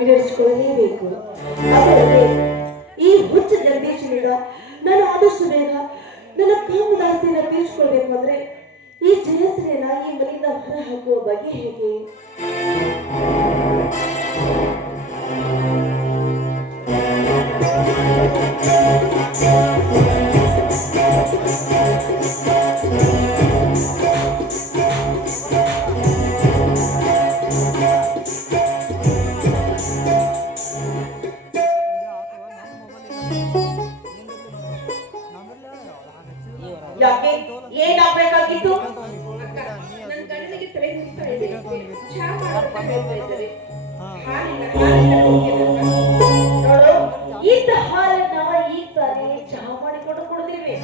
ಈಡೇರಿಸಿಕೊಳ್ಳಲೇಬೇಕು. ಅದರಲ್ಲಿ ಈ ಹುಚ್ಚ ಜಗದೀಶನಿಂದ ನಾನು ಆದಷ್ಟು ಬೇಗ ನನ್ನ ಕಾಮದಾಸಿಯನ್ನು ತೀರಿಸಿಕೊಳ್ಬೇಕು ಅಂದ್ರೆ ಈ ಜಯಶ್ರೀಯನ್ನ ಈ ಮನೆಯಿಂದ ಹೊರ ಹಾಕುವ ಬಗ್ಗೆ ಹೇಗೆ? ಯಾಕೆ ಏನಾಗಬೇಕಾಗಿತ್ತು? ನನ್ನ ಗಂಡನಿಗೆ ತಲೆ ನುಗ್ತಾ ಇದೆ. ಚಹಾ ಮಾಡ್ತಾರೆ. ನೋಡು, ಇಂಥ ಹಾಲನ್ನ ಈಗ ತಾನೇ ಚಹಾ ಮಾಡಿಕೊಂಡು ಕುಡಿದಿವೆ.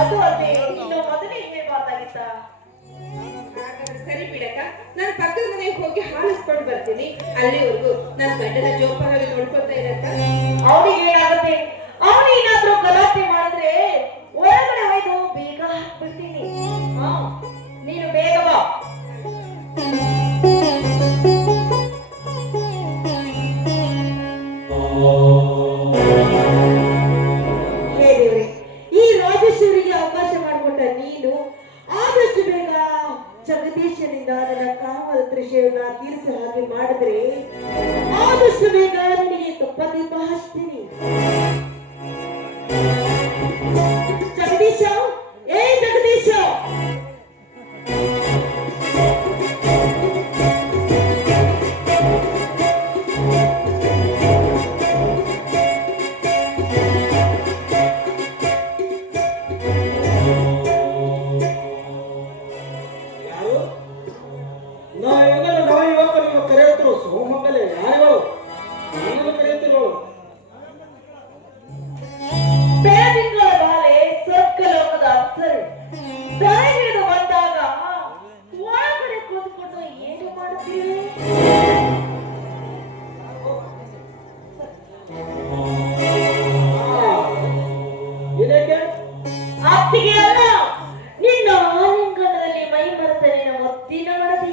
ಅದು ಅದೇ ಇನ್ನು ಮೊದಲೇ ಹೇಳ್ಬಾರ್ದಾಗಿತ್ತ? ಸರಿ ಬಿಡಕ್ಕ, ನಾನು ಪಕ್ಕದ ಮನೆಗೆ ಹೋಗಿ ಹಾಲಿಸ್ಕೊಂಡು ಬರ್ತೀನಿ. ಅಲ್ಲಿವರೆಗೂ ನನ್ನ ಗಂಡನ ಜೋಪಾನಾಗಿ ನೋಡ್ಕೊಳ್ತಾ ಇರಕ್ಕ. ಅವನಿಗೆ ಏನಾಗುತ್ತೆ? ಅವನೇನಾದ್ರೂ ಗಲಾಟೆ ಮಾಡಿದ್ರೆ ಒಳಗಡೆ ಒಯ್ದು ಬೇಗ ಹಾಕ್ಬಿಡ್ತೀನಿ. ನೀನು ಬೇಗ ಬಾ. ಹೇ ದೇವ್ರೆ, ಈ ರಾಜೇಶ್ವರಿಗೆ ಅವಕಾಶ ಮಾಡಿಕೊಟ್ಟ ನೀನು ಆದಷ್ಟು ಬೇಗ ಜಗದೀಶನಿಂದ ನನ್ನ ಕಾಮದ ತೃಷೆಯನ್ನ ತೀರಿಸಿ ಹಾಗೆ ಮಾಡಿದ್ರೆ ಆದಷ್ಟು ಬೇಗ ನನಗೆ ತುಪ್ಪ ಹಚ್ತೀನಿ. ಜಗದೀಶ, ಏ ಜಗದೀಶ, ಬೆಳದಿಂಗಳ ಬಾಲೆ ಸ್ವರ್ಗಲೋಕದ ಅಪ್ಸರೆ ದಾರಿ ಹಿಡಿದು ಬಂದಾಗ ಒಳಗಡೆ ಕೂತ್ಕೊಂಡು ಏನು ಮಾಡುತ್ತೀವಿ? ಅತ್ತಿಗೆ ಅಲ್ಲ, ನಿನ್ನ ಆಲಿಂಗನದಲ್ಲಿ ಮೈ ಮರೆತರೆ ಮುತ್ತಿನ ಮಡದಿ.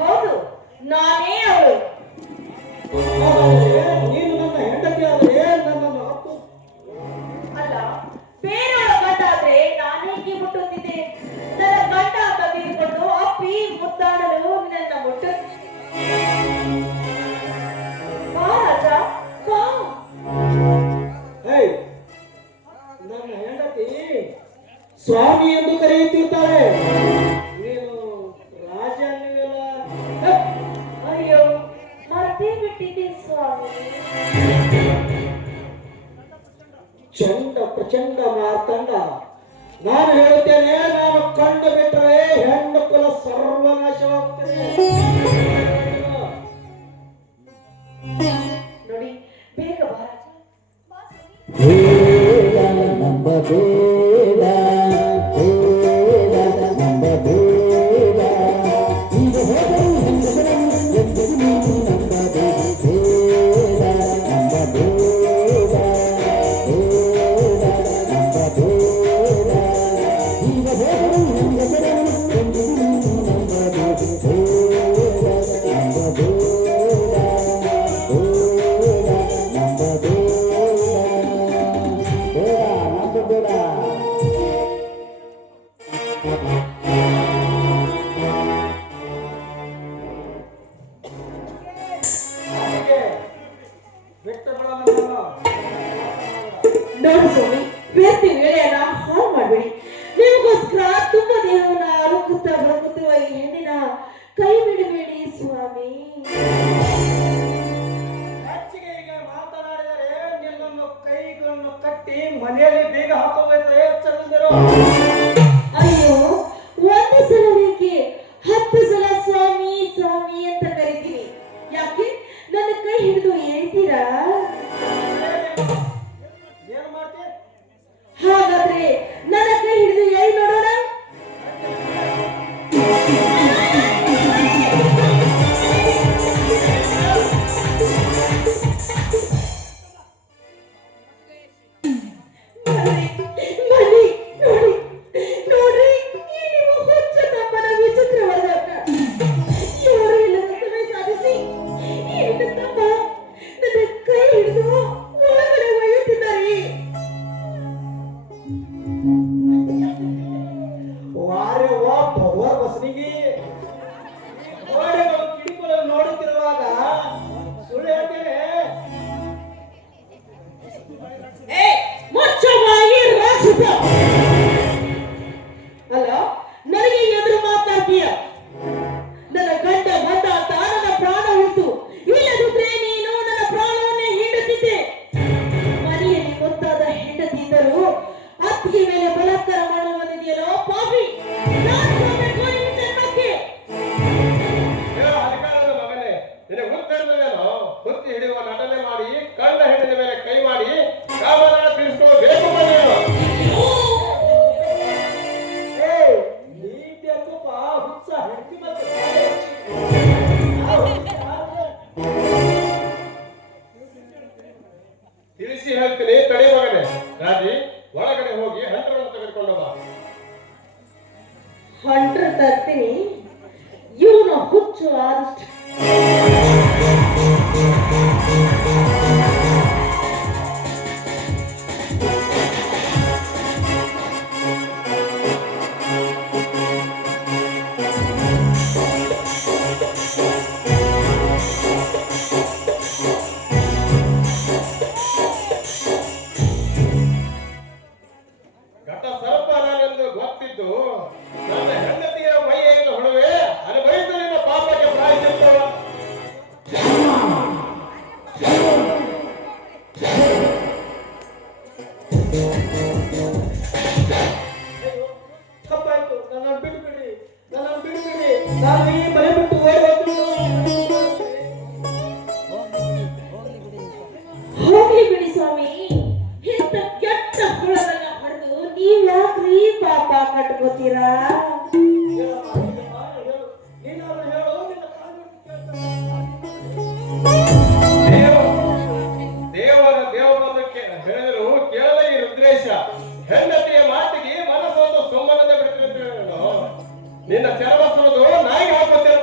ಹೌದು, ನಾನೇ ಅವಳು. ಅಲ್ಲ, ಬೇರೆಯವರ ಗಂಡ ಆದ್ರೆ ನಾನೇಕೆ ಮುಟ್ಟುತ್ತಿದ್ದೆ? ನನ್ನ ಗಂಡ ಅಂತ ತಿಳ್ಕೊಂಡು ಅಪ್ಪಿ ಮುತ್ತಾಡಲು ನಿನ್ನ ಮುಟ್ಟು. ಬಾ ರಾಜ, ಬಾ. ನನ್ನ ಹೆಂಡತಿ ಸ್ವಾಮಿ ಎಂದು ಕರೆಯುತ್ತಿರ್ತಾರೆ. ನೀನು ರಾಜ ಅನ್ನುವಲ್ಲ. ಅಯ್ಯೋ, ಮರ್ತೇ ಬಿಟ್ಟಿದ್ದೆ ಸ್ವಾಮಿ. ಚಂಡ ಪ್ರಚಂಡ ಮಾರ್ತಂಡ. ನಾನು ಹೇಳುತ್ತೇನೆ, ನಾನು ಕಂಡು ಬಿಟ್ಟರೆ ಹೆಣ್ಣು ಕುಲ ಸರ್ವನಾಶವಾಗ್ತದೆ. ನೋಡಿ, ಬೇಗ ಬಾ ರಾಜ. ನೋಡು ಸ್ವಾಮಿ, ವ್ಯರ್ಥ ವೇಳೆಯನ್ನ ಹಾಳು ಮಾಡಬೇಡಿ. ನಿಮಗೋಸ್ಕರ ತುಂಬ ದೇಹವನ್ನ ಅಳುಕುತ್ತಾ ಬದುಕುತ್ತಿರುವ ಈ ಹೆಣ್ಣಿನ ಕೈ ಬಿಡಬೇಡಿ ಸ್ವಾಮಿ. ಹೆಚ್ಚಿಗೆ ಈಗ ಮಾತನಾಡಿದರೆ ನಿನ್ನನ್ನು ಕೈಗಳನ್ನು ಕಟ್ಟಿ ಮನೆಯಲ್ಲಿ ಬೇಗ ಹಾಕುವುದು ಎಚ್ಚರದಿಂದಿರು. ಅಯ್ಯೋ, ಒಂದು ಸಲ ಏಕೆ 10 ಸಲ ಸ್ವಾಮಿ ಸ್ವಾಮಿ ಅಂತ ಕರಿತೀನಿ. ಯಾಕೆ ನನ್ನ ಕೈ ಹಿಡಿದು ಹೇಳ್ತೀರಾ? ಏನು ಮಾಡ್ತೀಯ? ಹಾಗಾದ್ರೆ ನನ್ನ ಕೈ ಹಿಡಿದು ಹೇಳಿ ನೋಡೋಣ. ನೋಡಿ, ನೋಡಿ, ನೋಡ್ರಿ, ಈ ನಿಮ್ಮ ಹುಚ್ಚ ತಮ್ಮನ ವಿಚಿತ್ರವಾದ ಅವರ ಬಸನಿಗೆ ಗೋಡೆಗಳು ಕಿಡಿಗಳು ನೋಡುತ್ತಿರುವಾಗ ಸುಳ್ಳು ಹೇಳ್ತೇನೆ. ಏ ಮುಚ್ಚವಾಗಿ ರಾಕ್ಷಸ! ಅಲ್ಲ, ನನಗೆ ಎದುರು ಮಾತಾಡ್ತೀಯ? ನನ್ನ ಗಂಡ ಬಂದ ಅಂತ ನನ್ನ ಪ್ರಾಣ ಉಂಟು, ಇಲ್ಲದಿದ್ರೆ ನೀನು ನನ್ನ ಪ್ರಾಣವನ್ನೇ ಹಿಂಡುತ್ತಿದ್ದೆ. ಮನೆಯಲ್ಲಿ ಗೊತ್ತಾದ ಹೆಂಡತಿದ್ದರು ಅತ್ತಿಗೆ ಮೇಲೆ ಬಲಾತ್ಕಾರ ಮಾಡಲು ಬಂದಿದೆಯಲ್ಲೋ ಪಾಪಿ! ನಾನು ಹೋಗ್ಬೇಕು ನಿನ್ನ ಜನ್ಮಕ್ಕೆ. ಅಧಿಕಾರದ ಮಗನೇ, ನಿನಗೆ ಉತ್ತರವೇನೋ ಕುತ್ತಿ ಹಿಡಿಯುವ ನಟನೆ ಮಾಡಿ ಕಂಡ ಹೆಣ್ಣಿನ ಮೇಲೆ ಕೈ ಮಾಡಿ ಕಾಮನ ತಿಳಿಸ್ಕೋಬೇಕು ಬಂದೇನು. ಹುಚ್ಚ ಹೆಂಡತಿ ಮತ್ತೆ ತಿಳಿಸಿ ಹೇಳ್ತೀನಿ, ತಡೆ ಮಗನೇ. ರಾಜಿ, ಒಳಗಡೆ ಹೋಗಿ ಹಂತಗಳನ್ನು ತೆಗೆದುಕೊಂಡು ಬಾ. ಹೊಂಟ್ರ ತರ್ತೀನಿ, ಇವನು ಹುಚ್ಚು ಆದಷ್ಟು. ಘಟ ಸರ್ಪ ನಾನೆಂದು ಗೊತ್ತಿದ್ದು ನನ್ನ ಹೆಂಡತಿಯ ಮೈಯಿಂದ ಹೊಣವೆ ಅನುಭವಿಸಲು ನಿನ್ನ ಪಾಪಕ್ಕೆ ಪ್ರಾಯಶ್ಚಿತ್ತವ. ತಪ್ಪಾಯ್ತು, ನನ್ನನ್ನು ಬಿಟ್ಬಿಡಿ, ನನ್ನನ್ನು ಬಿಟ್ಬಿಡಿ. ನಾನು ಈ ಮನೆ ಬಿಟ್ಟು ಓಡಿ ಹೋಗ್ಲಿ ಬಿಡಿ ಸ್ವಾಮಿ, ಇಂಥ ಕೆಟ್ಟ ಹುಳಗಳನ್ನ ಹೊಡೆದು ನೀವ್ ಯಾಕ್ರಿ ಪಾಪ ಕಟ್ಕೋತೀರಾ? ದೇವರ ದೇವರನ್ನು ಹೇಳಿದರು ಕೇಳದ ಈ ರುದ್ರೇಶ ಹೆಂಡತಿಯ ಮಾತಿಗೆ ಮನಸ್ಸೊಂದು ಸುಮ್ಮನದ ಬಿಡ್ತಿರ್ತೀವಿ. ನಿನ್ನ ಚರ್ಮ ಸುರಿದು ನಾಯಿಗೆ ಹಾಕುತ್ತೇನೆ.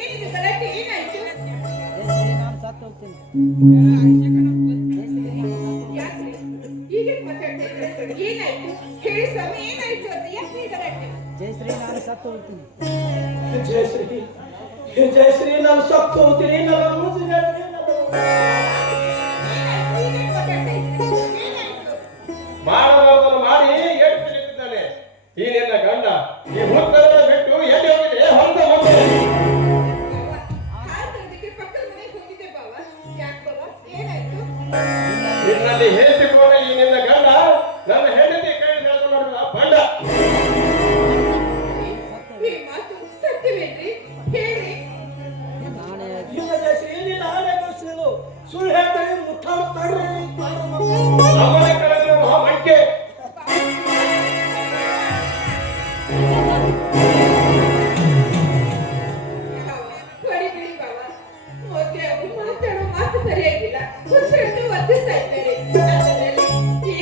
ಏನಿದು ಗಲಾಟೆ? ಏನಾಯ್ತು? ಯಾಕ್ರಿ ಹೀಗೆ ಮಾತಾಡ್ತಾ ಇದ್ದೀರಾ? ಏನಾಯ್ತು ಹೇಳಿ ಸ್ವಾಮಿ, ಏನಾಯ್ತು ಅಂತ ಯಾಕೆ ಈ ಗಲಾಟೆ? ಜಯಶ್ರೀ, ಜಯಶ್ರೀ, ನಾನು ಸತ್ತು ಹೋಗ್ತೀನಿ. ನನ್ನ ಮೂಸು ಜಯಶ್ರೀ, ಏನಾಯ್ತು? ಹೀಗೆ ಮಾತಾಡ್ತಾ ಇದ್ದೀರಾ? ಏನಾಯ್ತು? ಮಾಡಬಾರದನ್ನು ಮಾಡಿ ಎಟ್ಟು ನಿಂತಿದ್ದಾನೆ ಈ ನಿನ್ನ ಗಂಡ. ಈ ಹುತ್ತರನ್ನು ಬಿಟ್ಟು ಎಲ್ಲಿ ಹೋಗಿದೆ ಹೊಂದ ಮಕ್ಕಳು. ಹಾಲು ತರೋದಕ್ಕೆ ಪಕ್ಕದ ಮನೆಗೆ ಹೋಗಿದ್ದೆ ಬಾವ. ಯಾಕೆ ಬಾವ, ಏನಾಯ್ತು? ನಿನ್ನಲ್ಲಿ ಹೇಸಿಕೊಂಡ ಈ ನಿನ್ನ ಗಂಡ ನನ್ನ ಹೆಂಡತಿ ಕೈ ಎಳ್ಕೊಂಡು ಬಂಡ. ಈ ಮಾತು ಸತ್ಯವೇನ್ರಿ? ಹೇಳಿ. ಇಲ್ಲ ಜಯಶ್ರೀ, ನೀನು ಆಣೆ ಬಸ್ಸಿರು ಸುಳ್ಳು ಹೇಳ್ತಾನೆ. ಮುಟ್ಟಾಡ್ತಾಡ್ರಿ ಅವನ ಕಳೆದ ಮಂಕೆ ಹೊಡಿ ಬಿಡಿ ಬಾವ. ಮೊದ್ಲೇ ಅವ್ರು ಮಾತಾಡೋ ಮಾತು ಸರಿಯಾಗಿಲ್ಲ, ಹುಚ್ಚರಂತೆ ವರ್ತಿಸ್ತಾ ಇದ್ದಾರೆ. ಅದರಲ್ಲಿ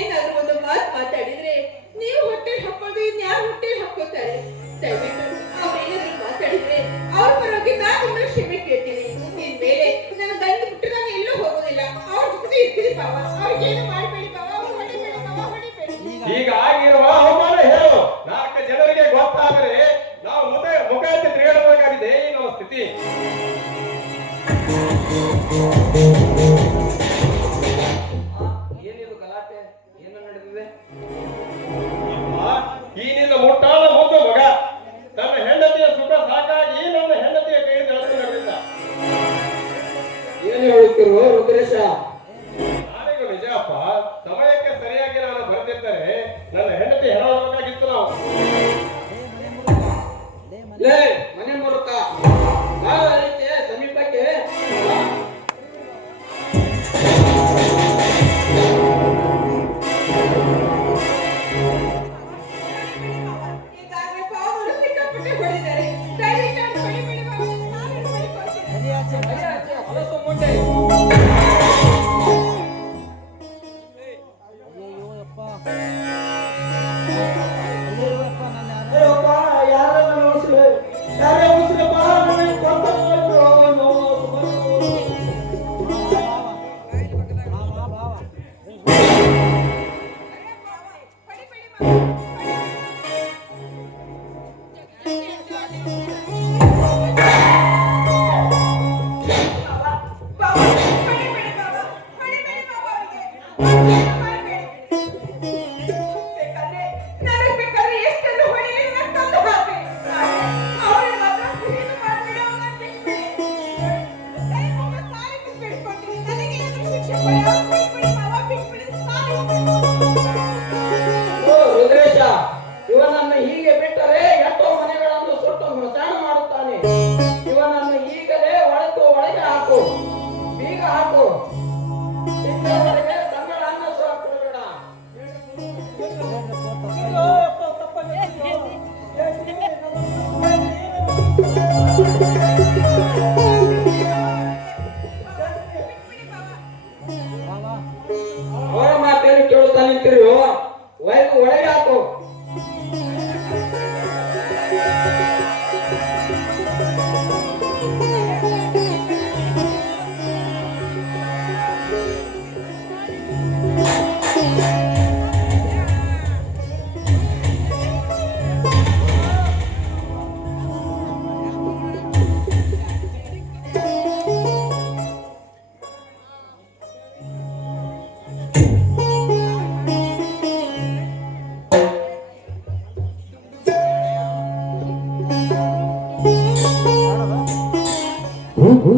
ಏನಾದ್ರೂ ಒಂದು ಮಾತು ಮಾತಾಡಿದ್ರೆ ನೀವು ಹೊಟ್ಟೆ ಹಾಕೊಳ್ಳೋದು ಇನ್ಯಾರು ಹೊಟ್ಟೆ ಹಾಕೋತಾರೆ? ದಯವಿಟ್ಟು ಅವ್ರೇನಾದ್ರೂ ಮಾತಾಡಿದ್ರೆ ಅವ್ರ ಪರವಾಗಿ ನಾನು ನಿಮ್ಮನ್ನ ಕ್ಷಮೆ ಕೇಳ್ತೀನಿ. ಇನ್ಮೇಲೆ ನನ್ನ ಗಂಡ ಬಿಟ್ಟು ನಾನು ಎಲ್ಲೂ ಹೋಗೋದಿಲ್ಲ. ಅವ್ರ ಜೊತೆ ಇರ್ತೀನಿ ಬಾವ. ಅವ್ರಿಗೇನು ಮಾಡಬೇಡಿ ಬಾವ. ಅವ್ರು ಹೊಡಿಬೇಡಿ ಬಾವ, ಹೊಡಿಬೇಡಿ. ಈಗ ಆಗಿರುವ ಅವಮಾನ ಹೇಳು. 4 ಜನರಿಗೆ ಗೊತ್ತಾದರೆ ನಾವು ಮುಖ ಎತ್ತಿ ತಿರುಗಾಡಬೇಕಾಗಿದೆ ಈ ನಮ್ಮ ಸ್ಥಿತಿ. ಏನಿದು ಗಲಾಟೆ? ಏನು ನಡೆದಿದೆ? ಅಮ್ಮ, ಈ ನಿನ್ನ ಮುಟ್ಟಾಳ ಮುದ್ದು ಮಗ ತನ್ನ ಹೆಂಡತಿಯ ಸುಖ ಸಾಕಾಗಿ ನನ್ನ ಹೆಂಡತಿಯ ಕೈ ನಡೆದಿದ್ದ. ಏನು ಹೇಳುತ್ತಿರುವ ರುದ್ರೇಶ? ನಾನಿಗೂ ನಿಜಪ್ಪ, ಸಮಯಕ್ಕೆ ಸರಿಯಾಗಿ ನಾನು ಬರೆದಿದ್ದರೆ ನನ್ನ ಹೆಂಡತಿ ಹೇಳಬೇಕಾಗಿತ್ತು. ನಾವು ಲೇ ಮನೆ ಮೂಲಕ ಸಮೀಪಕ್ಕೆ ಈಗಾಗಲೇ ಪಾವಗಳು ಸಿಕ್ಕಾಪಟ್ಟೆ ಹೊಡೆದಿದ್ದಾರೆ. ದಯವಿಟ್ಟು ಅವ್ರು ಹೊಡಿಬೇಡಿ ಬಾವ. ನಾನು ಹೊಡಿಕೊಳ್ತೀನಿ. ಹೊಲಸು ಮುಂದೆ ಅವರ ಮಾತೇನು ಕೇಳ್ತಾ ನಿಂತಿರು ಒಳಗೆ ಹಾಕು.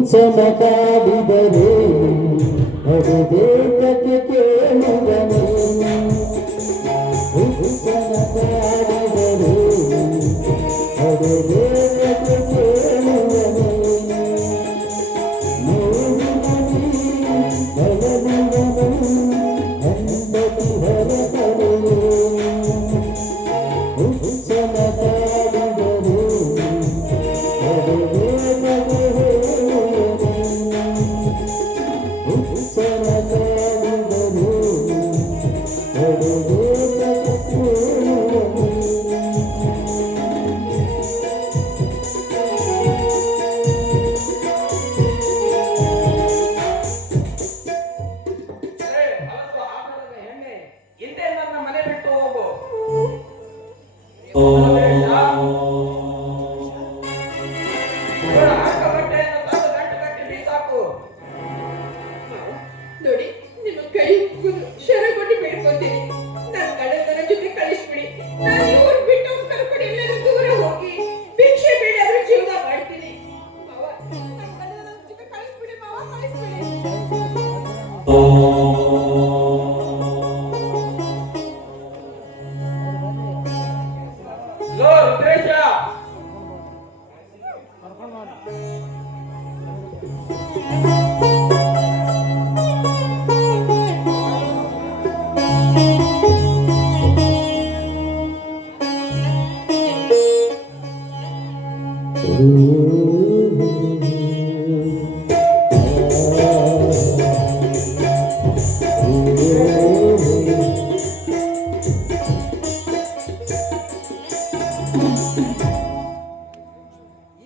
ಚಮಕಾಡಿದರೆ ಅದು ದೇವತೆ ಕೇಳುವನು ಚಮಕಾಡಿದರೆ ಅದು ದೇವತೆ ಕೇಳುವನು ನೋಡಿನಲ್ಲಿ ಬಲವನು ಅಂದದಿ ಹೊರಬರುವು ಚಮಕಾಡಿದರೆ ಅದು ದೇವತೆ ಹಿಂದೆ ನನ್ನ ಮನೆ ಬಿಟ್ಟು ಹೋಗು. ಬಟ್ಟೆಯನ್ನು ತಂದು ಗಂಟು ಕಟ್ಟಿ ಬೀಸಾಕು. ನೋಡಿ ನಿಮ್ಮ ಕೈ ಮುಗಿದು ಶರಗೊಂಡು ಬೇಡ್ಕೊತೀನಿ. ನನ್ನ ಗಂಡನ ಜೊತೆ ಕಳಿಸ್ಬಿಡಿ. ನಾನು ಊರ್ ಬಿಟ್ಟು ಕರ್ಕೊಂಡು ಎಲ್ಲರೂ ದೂರ ಹೋಗಿ ಭಿಕ್ಷೆ ಬೇಡ ಆದ್ರೂ ಜೀವನ ಮಾಡ್ತೀನಿ. ಮಾವ ನನ್ನ ಗಂಡನ ಜೊತೆ ಕಳಿಸ್ಬಿಡಿ ಮಾವ, ಕಳಿಸ್ಬಿಡಿ. ಲೋ ರುದ್ರೇಶ,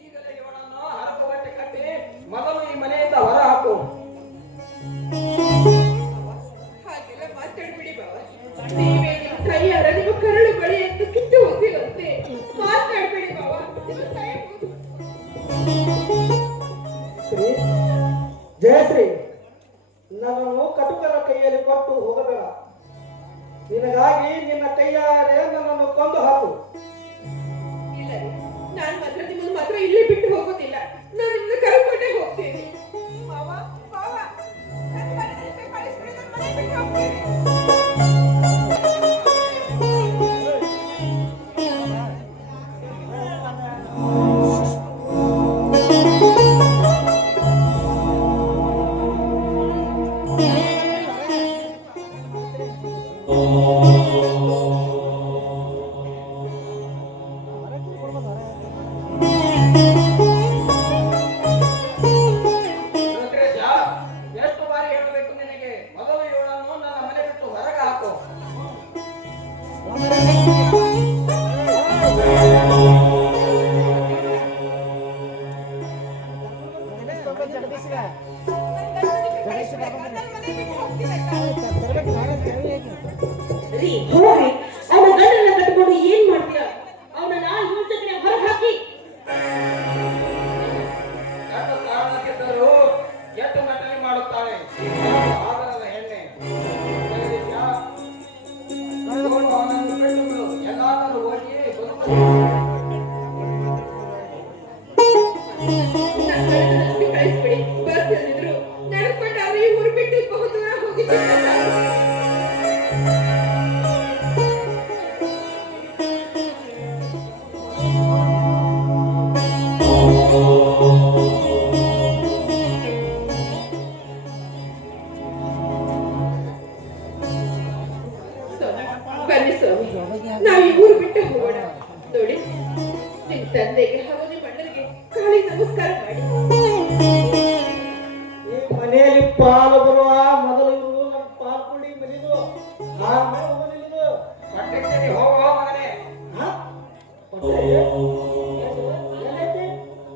ಈಗಲೇ ಇವಳನ್ನು ಹರಕುಗಟ್ಟೆ ಕಟ್ಟಿ ಮೊದಲು ಈ ಮನೆಯಿಂದ ಹೊರ ಹಾಕು. ಹಾಗೆಲ್ಲ ಮಾತಾಡ್ಬಿಡಿ ಬಾವ. ನೀವೇ ನಿಮ್ಮ ಕೈಯಾರ ನಿಮ್ಮ ಕರಳು ಬಳಿ ಎಂದು ಕಿತ್ತು ಹೋಗಿರಂತೆ. ಮಾತಾಡ್ಬೇಡಿ ಬಾವ. ನಿಮ್ಮ ಕೈ ಮುಗಿದು ಶ್ರೀ ಜಯಶ್ರೀ, ನನ್ನನ್ನು ಕಟುಕರ ಕೈಯಲ್ಲಿ ಕೊಟ್ಟು ಹೋಗಬೇಡ. ನಿನಗಾಗಿ ನಿನ್ನ ಕೈಯಾರೆ ನನ್ನನ್ನು ಕೊಂದು ಹಾಕು. ಇಲ್ಲ ರೀ, ನಾನು ಮಾತ್ರ ನಿಮ್ಮನ್ನು ಮಾತ್ರ ಇಲ್ಲೇ ಬಿಟ್ಟು ಹೋಗೋದಿಲ್ಲ. ನಾನು ನಿಮ್ಮನ್ನ ಕರ್ಕೊಂಡೇ ಹೋಗ್ತೀನಿ. ಮಾವ ಮಾವ, ನನ್ನ ಗಂಡನ ಜೊತೆ ಕಳಿಸ್ಬಿಡಿ, ನಾನು ಮನೆ ಬಿಟ್ಟು ಹೋಗ್ತೀನಿ. ರುದ್ರೇಶ, ಎಷ್ಟು ಬಾರಿ ಹೇಳಬೇಕು ನಿನಗೆ? ಮೊದಲು ಇವಳನ್ನು ನನ್ನ ಮನೆ ಬಿಟ್ಟು ಹೊರಗೆ ಹಾಕು. ರೀ ಹೋಗ್ರಿ, ಅವನ ಗಂಡನ್ನ ಕಟ್ಕೊಂಡು ಏನ್ ಮಾಡ್ತೀರಾ? ಅವನನ್ನ ಹಿಂಸಕನೆ ಹೊರಗೆ ಹಾಕಿ. ಗಂಡು ಕಾರಣಕ್ಕಿದ್ದರೂ ಎಷ್ಟು ನಟನೆ ಮಾಡುತ್ತಾಳೆ. ಆಗಲ್ಲ ಹೆಣ್ಣೆ. ಜಗದೀಶ, ಅವನನ್ನು ಬಿಟ್ಟು ಬಿಡು. ಎಲ್ಲಾದರೂ ಹೋಗಿ ಬದುಕು. ನನ್ನ ಗಂಡನನ್ನು ಕಳಿಸ್ಬಿಡಿ. ಬಸ್ಸಲ್ಲಿದ್ರು ನಡ್ಕೊಂಡಾದ್ರೆ ಈ ಊರು ಬಿಟ್ಟು ಬಹು ದೂರ ಹೋಗಿದ್ದೆ. ಬನ್ನಿ ಸ್ವಾಮಿ, ನಾವು ಈ ಊರು ಬಿಟ್ಟು ಹೋಗೋಣ. ನೋಡಿ, ನಿಮ್ ತಂದೆಗೆ ಹಾಗೂ ನಿಮ್ಮ ಅಣ್ಣನಿಗೆ ಕಾಲಿಗೆ ನಮಸ್ಕಾರ ಮಾಡಿ. ಈ ಮನೆಯಲ್ಲಿ ಪಾಲು ಬರುವ ಮೊದಲು ಇವರು ನಮ್ಮ ಪಾಲು ಕೊಡಿ ಮನೆದು ಆಮೇಲೆ ಮನೆಯದು ಪಟ್ಟಕ್ಕೆ ಹೋಗುವ ಮಗನೇ.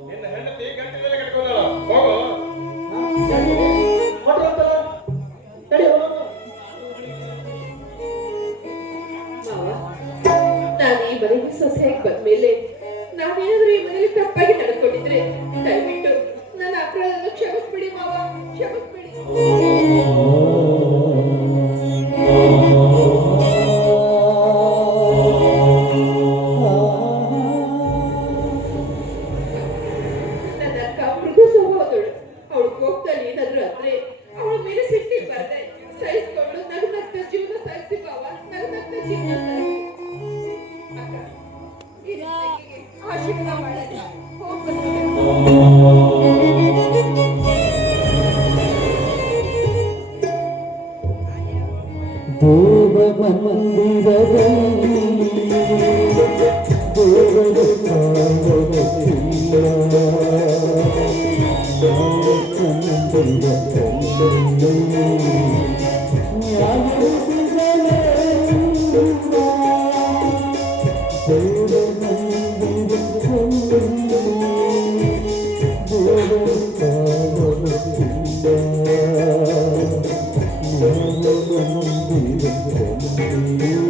ನಿನ್ನ ಹೆಂಡತಿ ಗಂಟಲಲ್ಲಿ ಕಟ್ಕೊಂಡಳ. ಹೋಗು. ಮಾವ, ನಾನು ಈ ಮನೆಗೆ ಸೊಸೆಯಾಗಿ ಬಂದ್ಮೇಲೆ ನಾವೇನಾದ್ರೂ ಈ ಮನೇಲಿ ತಪ್ಪಾಗಿ ನಡ್ಕೊಂಡಿದ್ರೆ ದಯವಿಟ್ಟು ನನ್ನ ಅಪರಾಧವನ್ನು ಕ್ಷಮಿಸ್ಬಿಡಿ ಮಾವ, ಕ್ಷಮಿಸ್ಬಿಡಿ. ನನ್ನ ಅಕ್ಕ ಮೃದು ಸ್ವಭಾವದಳು. ಅವಳು ಕೋಪದಲ್ಲಿ ಏನಾದ್ರು ಅಂದ್ರೆ ಅವಳ ಮೇಲೆ ಸಿಟ್ಟಿ ಬರ್ದೆ ಸಹಿಸ್ಕೊಂಡು ನಗ್ನಗ್ತ ಜೀವನ ಸಾಗಿಸಿ ಮಾವ, ನಗ್ನಗ್ತ ಜೀವನ ಸಾಗಿಸಿ. ಅಕ್ಕ, ಈ ರೀತಿಯಾಗಿ ಆಶೀರ್ವಾದ ಮಾಡಿ ದೇವ ಮಂದಿರದಲ್ಲಿ ದೇವರ Thank you.